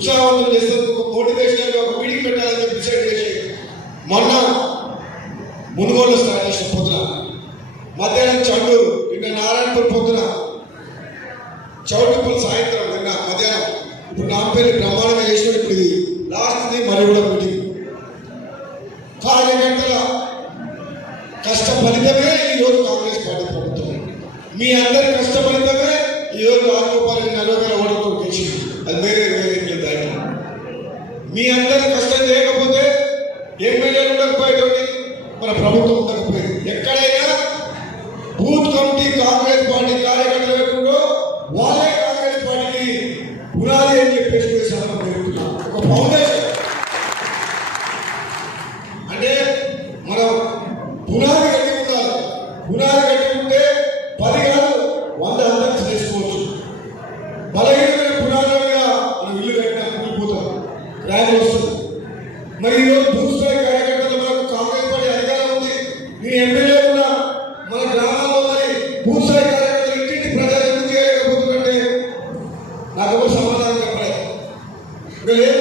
ఉత్సాహవంతం చేసేందుకు ఒక మోటివేషనల్గా ఒక వీడికి పెట్టాలని చెప్పి డిసైడ్ చేసి మొన్న మునుగోలు స్టార్ట్ చేసిన పొద్దున. మధ్యాహ్నం చండూరు నిన్న నారాయణపూర్ పొద్దున. చౌటుపూల్ సాయంత్రం నిన్న మధ్యాహ్నం. ఇప్పుడు నా పేరు బ్రహ్మాండంగా చేసిన ఇప్పుడు లాస్ట్ ది మరి కూడా మీటింగ్. కార్యకర్తల కష్ట ఫలితమే ఈరోజు కాంగ్రెస్ పార్టీ ప్రభుత్వం. మీ అందరి కష్ట ఫలితమే ఈరోజు ఆరు రూపాయలు వేల ఓడకు గెలిచింది. అది వేరే vamos Beleza?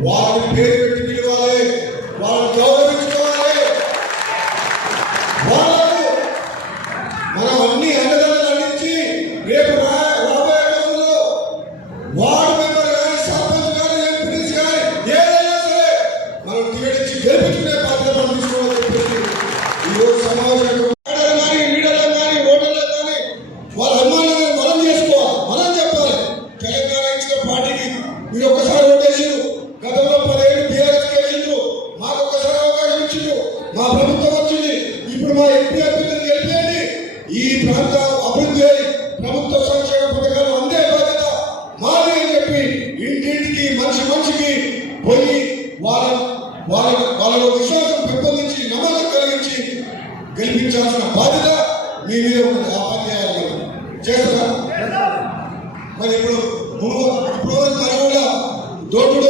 వారిని పేరు పెట్టి పిలవాలి. వాళ్ళకి ప్రాంతం అభివృద్ధి అయి ప్రభుత్వ సంక్షేమ పథకాలు అందే బాధ్యత మాది అని చెప్పి ఇంటింటికి మనిషి మనిషికి పోయి వాళ్ళ వాళ్ళ వాళ్ళలో విశ్వాసం పెంపొందించి నమ్మకం కలిగించి గెలిపించాల్సిన బాధ్యత మీ మీద ఉన్నది. ఆ పని మరి ఇప్పుడు ఇప్పుడు మనం కూడా door to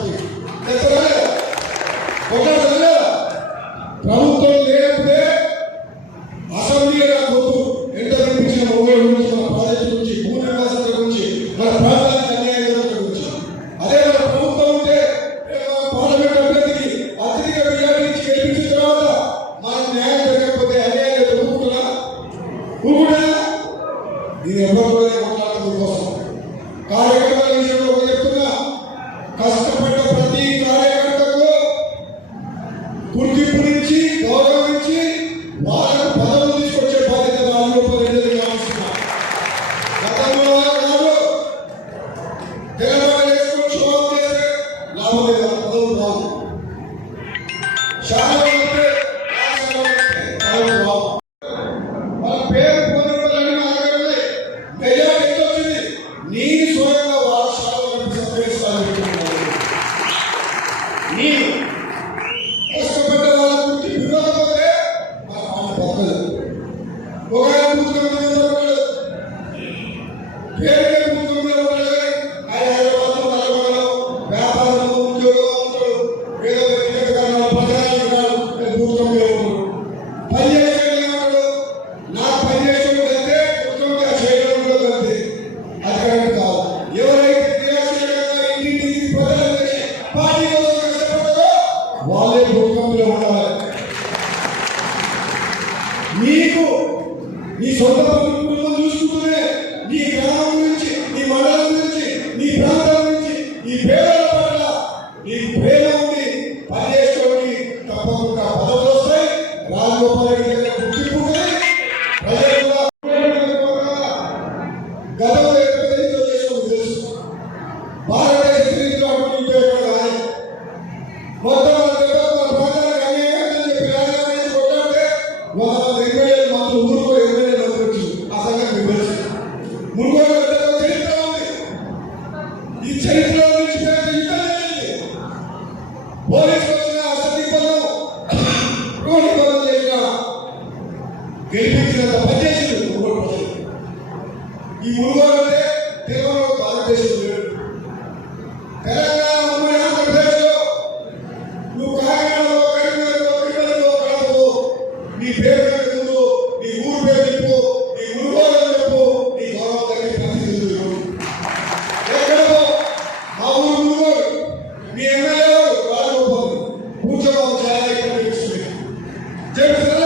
aqui. need Di 的 You take love and you have to defend it. What is There's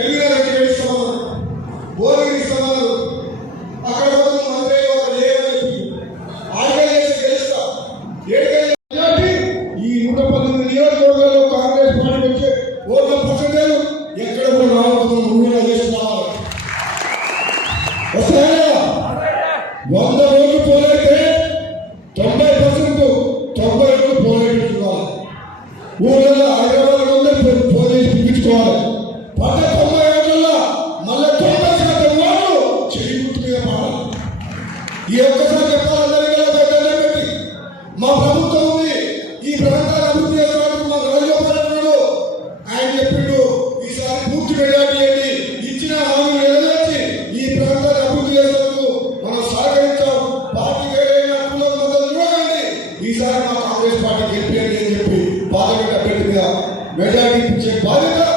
ఎదుగుదల వెంకటేశ్వర సమాధానం భోగిరి సమాధానం అక్కడ ఈ నూట పంతొమ్మిది నియోజకవర్గాల్లో కాంగ్రెస్ పార్టీ వచ్చే ఓట్ల పర్సంటేజ్ ఎక్కడ కూడా రావాల్సిన ముందు చేసి రావాలి వస్తాయా? వంద ఓట్లు పోలైతే మెజారిటీ ఇచ్చే బాధ్యత